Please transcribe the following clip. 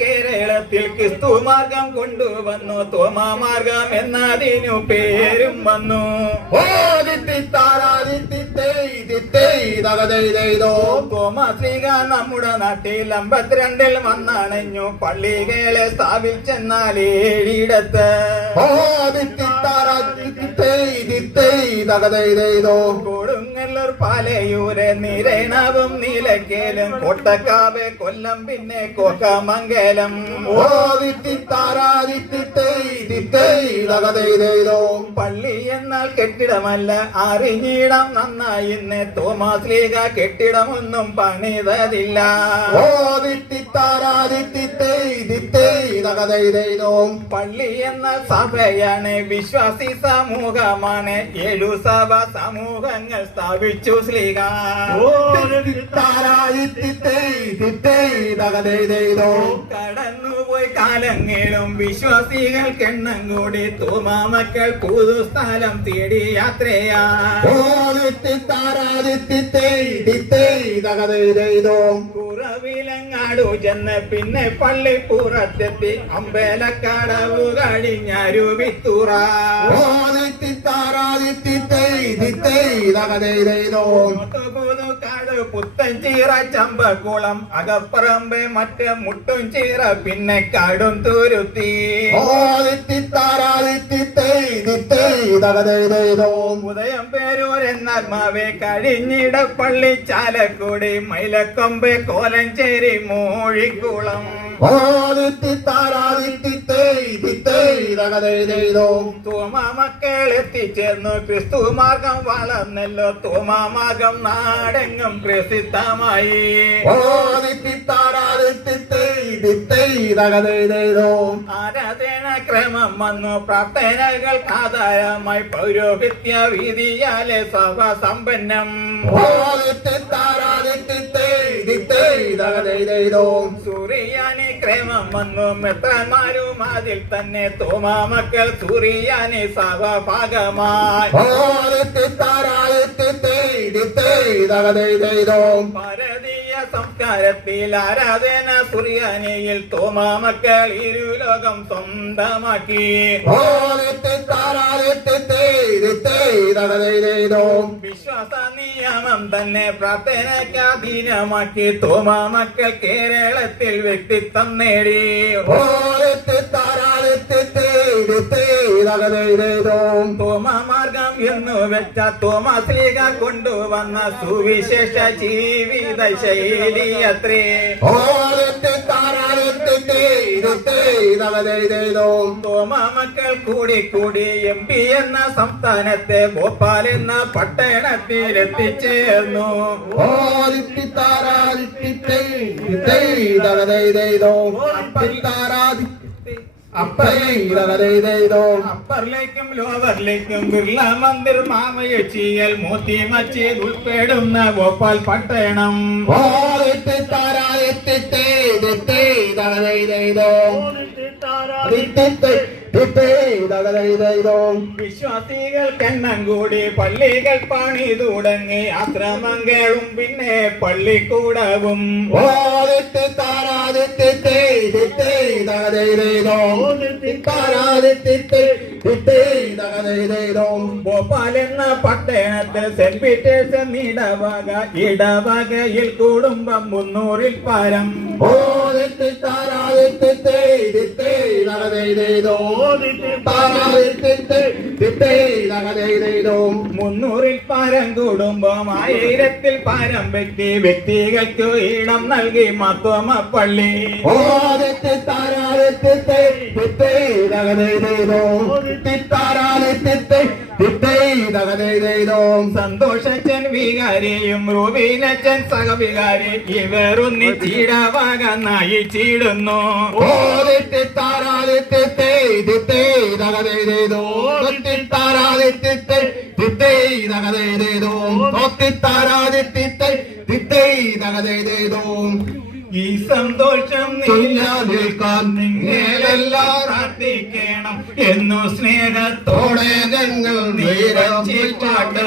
കേരളത്തിൽ ക്രിസ്തു മാർഗം കൊണ്ടുവന്നു. തോമാ മാർഗം എന്നതിനു പേരും വന്നു. തോമാശ്രീക നമ്മുടെ നാട്ടിൽ 52 വന്നണഞ്ഞു. പള്ളികളെ സ്ഥാപിച്ചെന്നാൽ 7 കൊടുങ്ങല്ലൂർ പാലയൂര് നിരണവും നിലയ്ക്കലും കൊട്ടക്കാവ് കൊല്ലം പിന്നെ കോക്കമംഗലം. പള്ളി എന്നാൽ കെട്ടിടമല്ല അറിഞ്ഞിടം നന്നായി. ഇന്ന് തോമാശ്ലീഹ കെട്ടിടമൊന്നും പണിതതില്ല. പള്ളി എന്ന സഭയാണ് വിശ്വാസി സമൂഹമാണ്. 7 സഭ സമൂഹങ്ങൾ സ്ഥാപിച്ചു ശ്ലീഹ. കടന്നുപോയി കാലങ്ങളും വിശ്വാസികൾക്കെണ്ണം കൂടി തോമാമക്കൾ പുതുസ്ഥലം തേടി യാത്രയാ. കുറവിലങ്ങാടു ചെന്ന് പിന്നെ പള്ളിപ്പുറത്തെത്തി. അമ്പലക്കടവ് കഴിഞ്ഞരുവിത്തുറ. പുതുക്കാട് പുത്തൻചീറ ചമ്പക്കുളം അകപ്പറമ്പ് മറ്റേ മുട്ടുംചീറ പിന്നെ കാടും തുരുത്തി. ഉദയം പേരൂർ എന്നാത്മാവെ കഴിഞ്ഞിട പള്ളി ചാലക്കുടി മൈലക്കൊമ്പ് കോലഞ്ചേരി മൂഴിക്കുളം. തോമാമക്കൾ എത്തിച്ചേർന്നു. ക്രിസ്തു മാർഗം വളർന്നല്ലോ. തോമാമാർഗം നാടെങ്ങും പ്രസിദ്ധമായി. ആരാധന ക്രമം വന്നു. പ്രാർത്ഥനകൾക്ക് ആധാരമായി പൗരോഹിത്യ വിധിയാലെ സഭ സമ്പന്നം. സൂറിയാനി ക്രമം വന്നു. മെത്രാന്മാരും അതിൽ തന്നെ തോമാമക്കൾ സൂറിയാനി സഭ ഭാഗമായി. ഭാരതീയ സംസ്കാരത്തിൽ ആരാധന സുറിയാനിയിൽ തോമാമക്കൾ ഇരുലോകം സ്വന്തമാക്കി. വിശ്വാസ നിയമം തന്നെ പ്രാർത്ഥനയ്ക്കാധീനമാക്കി. തോമാമക്കൾ കേരളത്തിൽ വ്യക്തിത്വം നേടി. തോമാമാർഗം എന്നു വെച്ച തോമാശ്ലീഹ കൊണ്ടുവന്ന സുവിശേഷ ജീവിത ശൈലി അത്രേ. തോമാമക്കൾ കൂടി കൂടി MP എന്ന സംസ്ഥാനത്തെ ഭോപ്പാൽ എന്ന പട്ടണത്തിൽ എത്തിച്ചേർന്നു. അപ്പറിലേക്കും ലോവറിലേക്കും ബിർള മന്ദിർ മാമയച്ചിയൽ മോത്തി മസ്ജിദ് ഉൾപ്പെടുന്ന ഭോപ്പാൽ പട്ടണം. വിശ്വാസികൾക്കെണ്ണം കൂടി പള്ളികൾ പണി തുടങ്ങി. ആശ്രമങ്ങളും പിന്നെ പള്ളിക്കൂടവും. ഭോപ്പാൽ എന്ന പട്ടണത്തിൽ സെന്റ് പീറ്റേഴ്സ് ഇടവകയിൽ കുടുംബം 300-ൽ പരം. മുന്നൂറിൽ പരം കുടുംബം 1000-ൽ പരം വ്യക്തികൾക്ക് ഇടം നൽകി മത്തോമ പള്ളി. സന്തോഷച്ചൻ വികാരിയും റൂബീനച്ചൻ സഹവികാരി ഇവരൊന്നിച്ചിടവക നയിച്ചിടുന്നു. ഈ സന്തോഷം നിൽക്കാൻ നിങ്ങളെല്ലാം പ്രാർത്ഥിക്കണം എന്നു സ്നേഹത്തോടെ ഞങ്ങൾ നീരച്ചിട്ടാട്ട്.